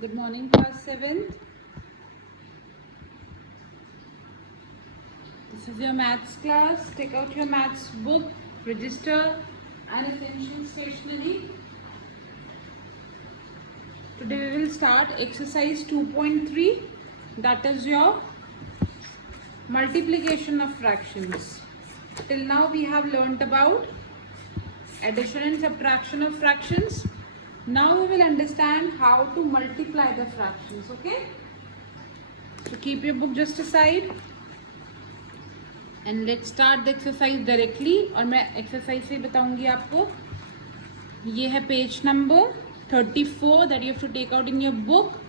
Good morning, class 7th. This is your maths class. Take out your maths book, register and essential stationery. Today we will start exercise 2.3, that is your multiplication of fractions. Till now we have learnt about addition and subtraction of fractions. Now we will understand how to multiply the fractions, okay? So keep your book just aside and let's start the exercise directly. और मैं exercise से बताऊंगी आपको. ये है page number 34 that you have to take out in your book.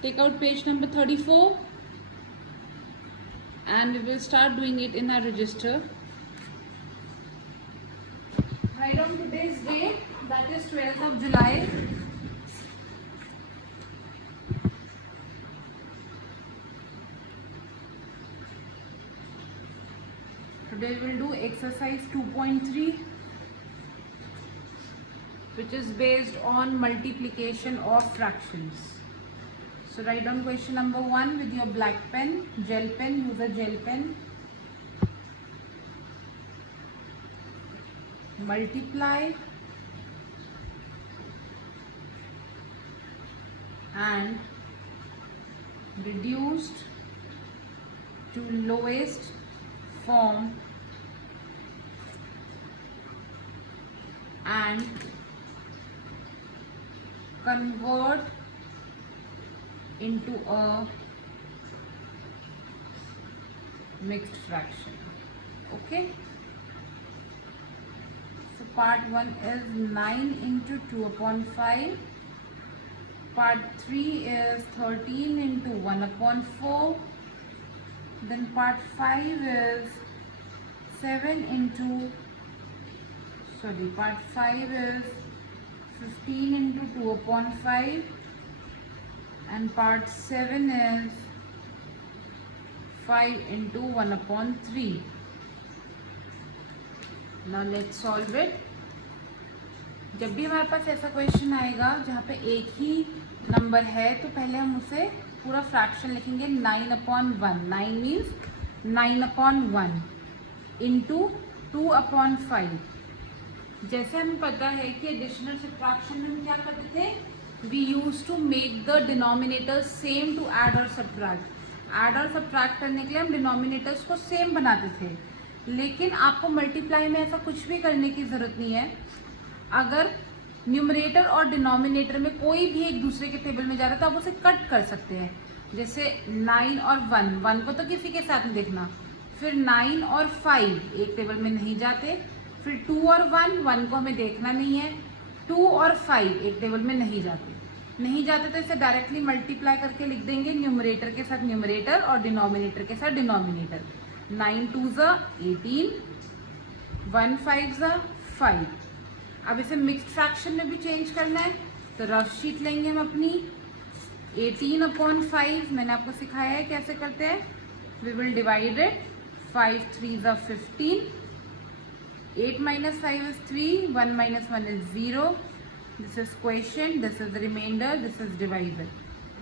Take out page number 34 and we will start doing it in our register. Write on today's date, that is 12th of July. Today we will do exercise 2.3, which is based on multiplication of fractions. So write down question number 1 with your black pen, gel pen, use a gel pen. Multiply and reduced to lowest form and convert into a mixed fraction. Okay, so part 1 is 9 into 2 upon 5. Part 3 is 13 into 1 upon 4. Then part 5 is 7 into, part 5 is 15 into 2 upon 5 and part 7 is 5 into 1 upon 3. Now let's solve it. जब भी हमारे पास ऐसा question आएगा जहाँ पे एक ही number है तो पहले हम उसे पूरा फ्रैक्शन लिखेंगे 9 upon 1. 9 means 9 upon 1 into 2 upon 5. जैसे हमें पता है कि एडिशन और सब्ट्रैक्शन में हम क्या करते थे, we use to make the denominators same to add और सब्ट्रैक्ट. ऐड और सब्ट्रैक्ट करने के लिए हम डिनोमिनेटर्स को सेम बनाते थे, लेकिन आपको मल्टीप्लाई में ऐसा कुछ भी करने की ज़रूरत नहीं है. अगर न्यूमरेटर और डिनोमिनेटर में कोई भी एक दूसरे के टेबल में जा रहा है तो आप उसे कट कर सकते हैं. जैसे 9 और 1 को तो किसी के साथ में देखना, फिर 9 और 5 एक टेबल में नहीं जाते, फिर 2 और 1 को हमें देखना नहीं है, 2 और 5 एक टेबल में नहीं जाते तो इसे डायरेक्टली मल्टीप्लाई करके लिख देंगे न्यूमरेटर के साथ न्यूमरेटर और डिनोमिनेटर के साथ डिनोमिनेटर. 9 2 ज़ा 18, 1 5 ज़ा 5. अब इसे मिक्स्ड फ्रैक्शन में भी चेंज करना है तो रफ शीट लेंगे हम अपनी. 18 अपॉन 5 मैंने आपको सिखाया है कैसे करते हैं. We will divide it. 5 3 ज़ा 15, 8 minus 5 is 3, 1 minus 1 is 0. This is quotient, this is the remainder, this is divisor.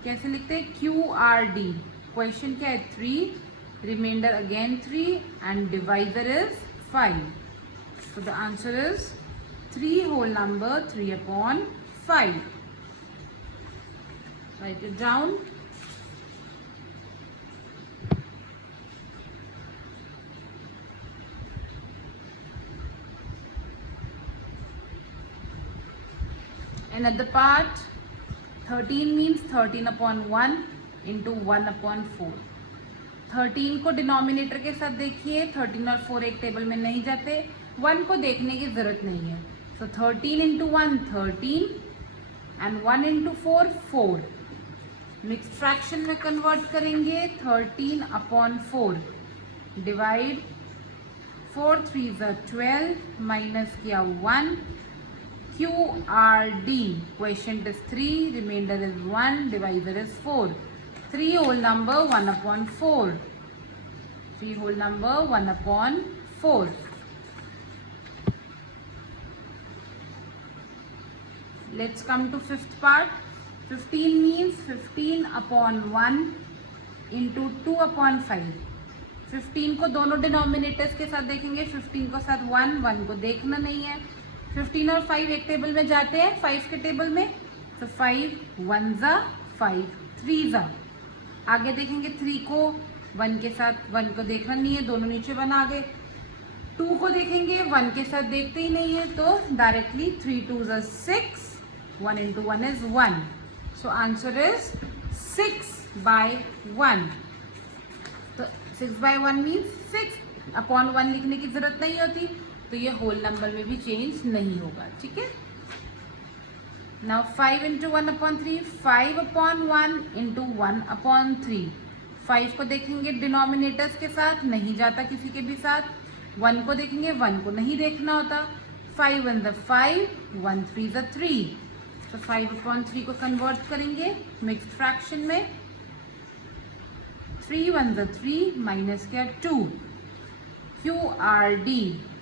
कैसे लिखते हैं? QRD. Quotient क्या है? 3, remainder again 3 and divisor is 5. So the answer is 3 whole number 3 upon 5. Write it down. Another part, 13 means 13 upon 1 into 1 upon 4. 13 को denominator के साथ देखिए, 13 और 4 एक टेबल में नहीं जाते, 1 को देखने की जरूरत नहीं है. So 13 into 1 13 and 1 into 4 4. Mixed fraction में कन्वर्ट करेंगे. 13 upon 4 डिवाइड 4 3 ज़ा 12 माइनस किया 1. QRD. Quotient is 3, remainder is 1, divisor is 4. 3 whole number 1 upon 4. 3 whole number 1 upon 4. Let's come to fifth part. 15 means 15/1 into 2/5। 15 को दोनों डिनोमिनेटर्स के साथ देखेंगे, 15 को साथ 1 को देखना नहीं है। 15 और 5 एक टेबल में जाते हैं 5 के टेबल में, तो 5 1 ज़ा 5 3 ज़ा। आगे देखेंगे 3 को 1 के साथ 1 को देखना नहीं है, दोनों नीचे 1 आ गए। 2 को देखेंगे 1 के साथ देखते ही नहीं है, तो डायरेक्टली 3 2 ज़ा 6, 1 into 1 is 1. So answer is 6/1. तो 6/1 means 6/1 लिखने की जरूरत नहीं होती, तो ये होल नंबर में भी चेंज नहीं होगा, ठीक है। Now 5 into 1/3, 5/1 into 1/3। 5 को देखेंगे डिनोमिनेटर्स के साथ, नहीं जाता किसी के भी साथ। 1 को देखेंगे, 1 को नहीं देखना होता। 5 1 ज़ा 5, 1 3 ज़ा 3। तो 5/3 को कन्वर्ट करेंगे मिक्स्ड फ्रैक्शन में। 3 1 ज़ा 3 माइनस क्या 2। QRD,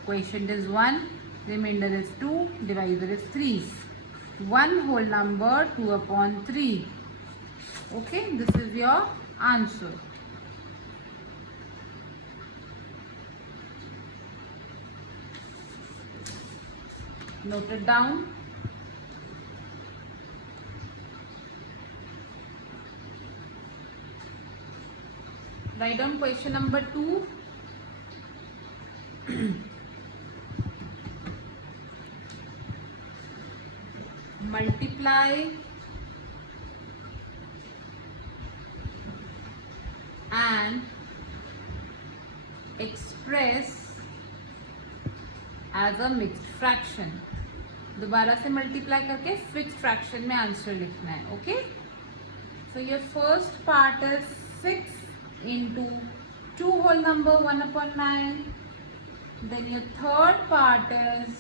question is 1, reminder is 2, divisor is 3। 1 whole number 2/3. Okay, this is your answer. Note it down. Write down question number 2. Multiply and express as a mixed fraction. दोबारा से multiply करके fixed fraction में answer लिखना है, okay. So your first part is 6 into 2 whole number 1/9. Then your third part is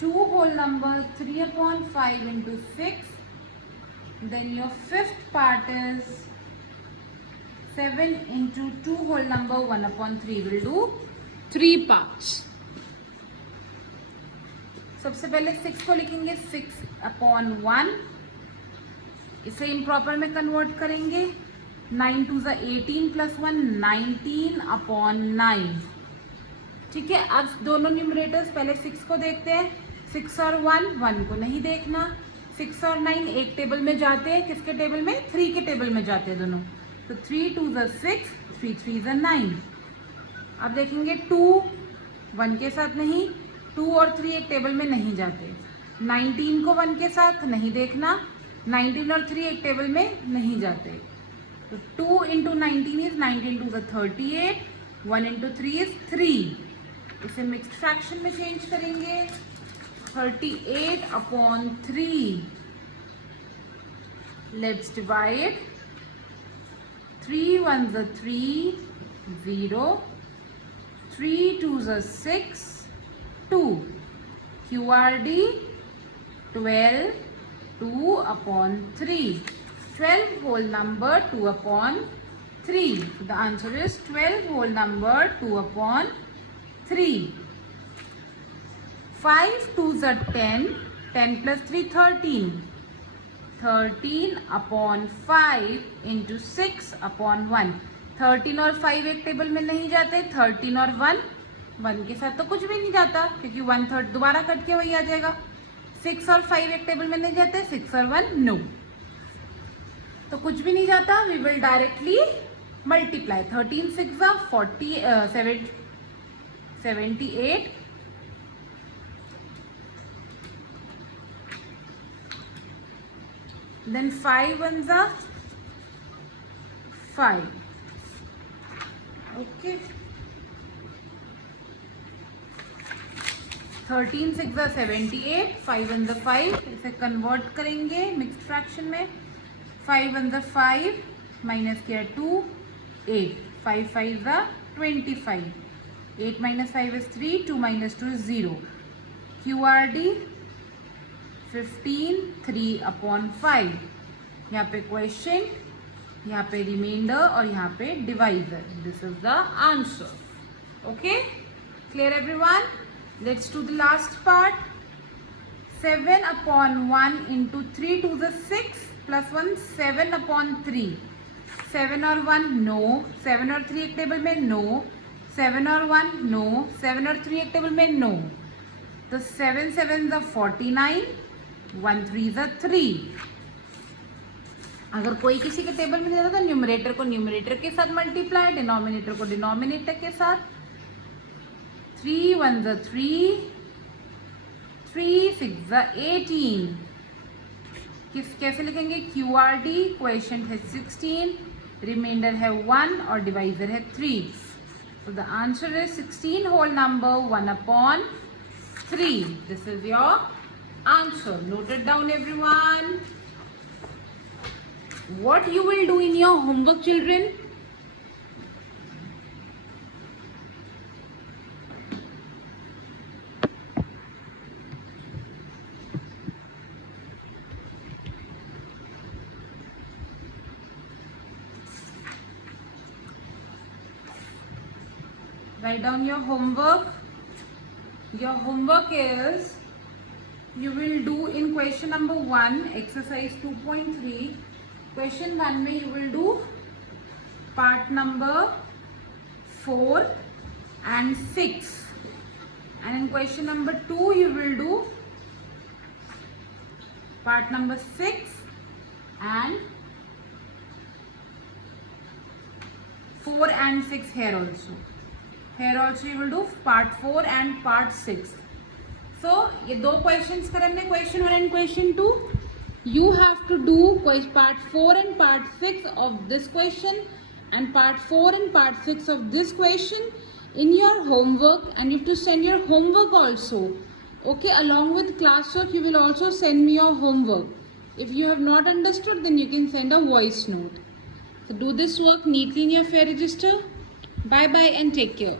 2 whole number 3/5 into 6. Then your fifth part is 7 into 2 whole number 1/3. We'll do 3 parts. सबसे पहले 6 को लिखेंगे 6/1, इसे improper में convert करेंगे। 9 2 ज़ा 18 + 1 19/9, ठीक है। अब दोनों न्यूमरेटर्स, पहले 6 को देखते हैं। 6 और 1 को नहीं देखना। 6 और 9 एक टेबल में जाते हैं, किसके टेबल में? 3 के टेबल में जाते हैं दोनों। तो 3 2 ज़ा 6, 3 3 ज़ा 9। अब देखेंगे 2 1 के साथ नहीं, 2 और 3 एक टेबल में नहीं जाते। 19 को 1 के साथ नहीं देखना, 19 और 3 एक टेबल में नहीं जाते। तो 2 into 19 is 19 2 ज़ा 38, 1 into 3 is 3। इसे मिक्स्ड फ्रैक्शन में चेंज करेंगे। 38/3। Let's divide. 3 1 ज़ा 3, 0, 3 2 ज़ा 6, 2। QRD 12, 2/3. 12 whole number 2/3. The answer is 12 whole number 2/3. 5 2 ज़ा 10, 10 + 3 13, 13/5 into 6/1। 13 और 5 एक टेबल में नहीं जाते। 13 और 1 के साथ तो कुछ भी नहीं जाता, क्योंकि 1/3 दोबारा कट के वही आ जाएगा। 6 और 5 एक टेबल में नहीं जाते। 6 और 1 नो, तो कुछ भी नहीं जाता। We will directly multiply. 13 6 ज़ा 78। देन 5 1 ज़ा 5, ओके। 13 6 ज़ा 78, 5 1 ज़ा 5। इसे कन्वर्ट करेंगे मिक्स्ड फ्रैक्शन में। 5 1 ज़ा 5 माइनस किया 2, 8, 5 5 ज़ा 25, 8 - 5 is 3, 2 - 2 is 0। QRD 15 3/5। यहाँ पे क्वेश्चन, यहाँ पे रिमाइंडर और यहाँ पे divisor. This is the answer, okay. Clear everyone? Let's do the last part. 7/1 into 3 2 ज़ा 6, प्लस 1 7/3. 7 और 1 नो, 7 और 3 एक टेबल में नो, 7 और 1 नो, 7 और 3 एक टेबल में नो. तो 7 7 ज़ा 49, 1 3 ज़ा 3. अगर कोई किसी के टेबल में देता तो न्यूमरेटर को न्यूमरेटर के साथ मल्टीप्लाई, डिनोमिनेटर को डिनोमिनेटर के साथ. 3 1 ज़ा 3, 3 6 ज़ा 18. कैसे लिखेंगे? QRD. क्वेश्चन है 16, रिमाइंडर है 1 और डिवाइजर है 3. So the answer is 16 whole number 1/3. This is your answer. Note it down, everyone. What you will do in your homework, children? Write down your homework. Your homework is, you will do in question number 1, exercise 2.3. Question 1 में you will do part number 4 and 6. And in question number 2 you will do part number 6 and 4 and 6 here also. Here also you will do part 4 and part 6. So ये दो questions करने, question 1 and question 2. You have to do part 4 and part 6 of this question and part 4 and part 6 of this question in your homework, and you have to send your homework also. Okay, along with classwork you will also send me your homework. If you have not understood, then you can send a voice note. So do this work neatly in your fair register. Bye bye and take care.